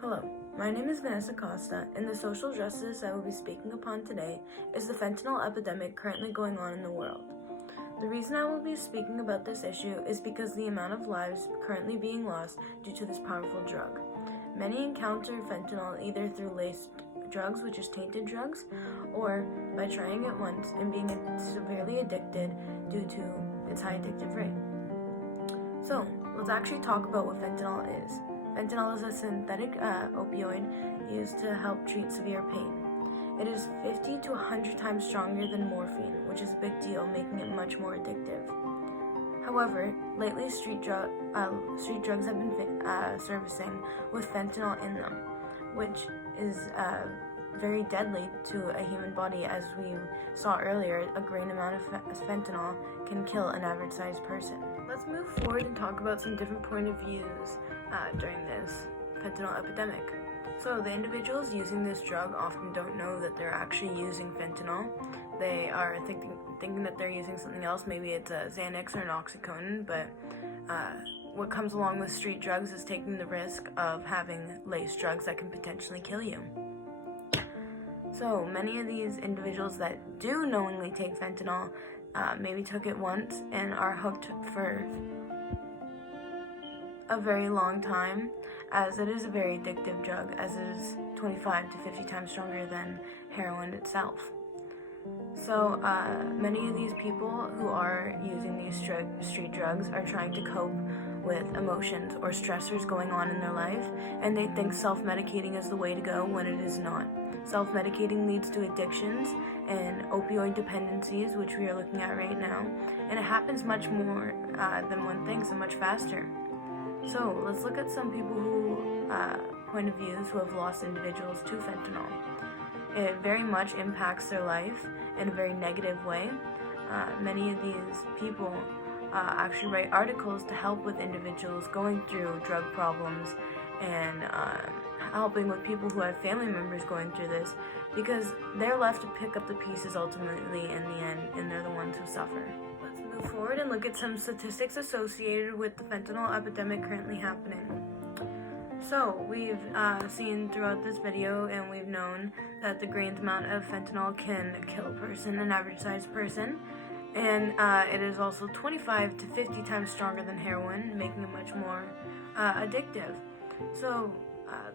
Hello, my name is Vanessa Costa, and the social justice I will be speaking upon today is the fentanyl epidemic currently going on in the world. The reason I will be speaking about this issue is because the amount of lives currently being lost due to this powerful drug. Many encounter fentanyl either through laced drugs, which is tainted drugs, or by trying it once and being severely addicted due to its high addictive rate. So, let's actually talk about what fentanyl is. Fentanyl is a synthetic opioid used to help treat severe pain. It is 50 to 100 times stronger than morphine, which is a big deal, making it much more addictive. However, lately street drugs have been surfacing with fentanyl in them, which is very deadly to a human body. As we saw earlier, a grain amount of fentanyl can kill an average-sized person. Let's move forward and talk about some different point of views during this fentanyl epidemic. So the individuals using this drug often don't know that they're actually using fentanyl. They are thinking that they're using something else. Maybe it's a Xanax or an oxycodone, but what comes along with street drugs is taking the risk of having laced drugs that can potentially kill you. So many of these individuals that do knowingly take fentanyl maybe took it once and are hooked for a very long time, as it is a very addictive drug, as it is 25 to 50 times stronger than heroin itself. So many of these people who are using these street drugs are trying to cope with emotions or stressors going on in their life, and they think self-medicating is the way to go when it is not. Self-medicating leads to addictions and opioid dependencies, which we are looking at right now, and it happens much more than one thinks and much faster. So let's look at some people who point of views who have lost individuals to fentanyl. It very much impacts their life in a very negative way. Many of these people actually write articles to help with individuals going through drug problems and helping with people who have family members going through this, because they're left to pick up the pieces ultimately in the end, and they're the ones who suffer. Let's move forward and look at some statistics associated with the fentanyl epidemic currently happening. So we've seen throughout this video, and we've known that the grain amount of fentanyl can kill a person, an average-sized person, and it is also 25 to 50 times stronger than heroin, making it much more addictive. So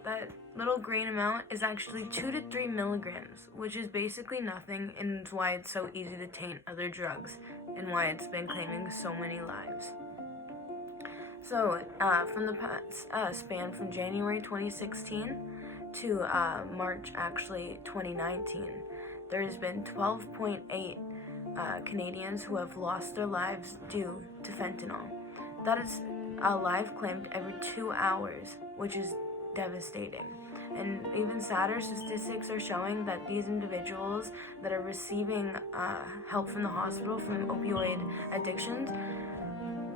that little grain amount is actually 2 to 3 milligrams, which is basically nothing, and it's why it's so easy to taint other drugs, and why it's been claiming so many lives. So from the span from January 2016 to March 2019, there has been 12.8 Canadians who have lost their lives due to fentanyl. That is a life claimed every 2 hours, which is devastating. And even sadder, statistics are showing that these individuals that are receiving help from the hospital from opioid addictions,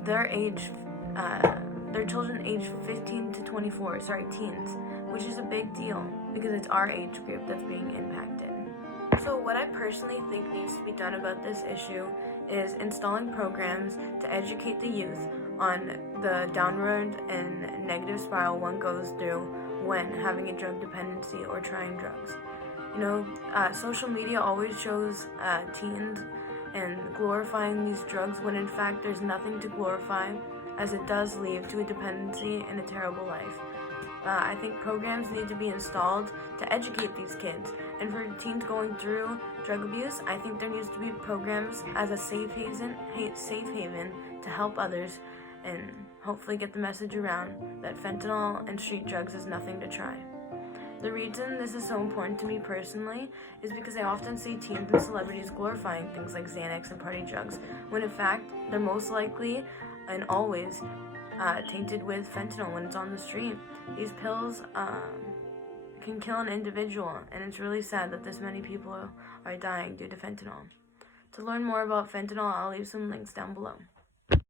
their children aged 15 to 24, teens, which is a big deal because it's our age group that's being impacted. So what I personally think needs to be done about this issue is installing programs to educate the youth on the downward and negative spiral one goes through when having a drug dependency or trying drugs. You know, social media always shows teens and glorifying these drugs when in fact there's nothing to glorify, as it does lead to a dependency and a terrible life. I think programs need to be installed to educate these kids. And for teens going through drug abuse, I think there needs to be programs as a safe haven to help others and hopefully get the message around that fentanyl and street drugs is nothing to try. The reason this is so important to me personally is because I often see teens and celebrities glorifying things like Xanax and party drugs, when in fact they're most likely and always tainted with fentanyl when it's on the street. These pills can kill an individual, and it's really sad that this many people are dying due to fentanyl. To learn more about fentanyl, I'll leave some links down below.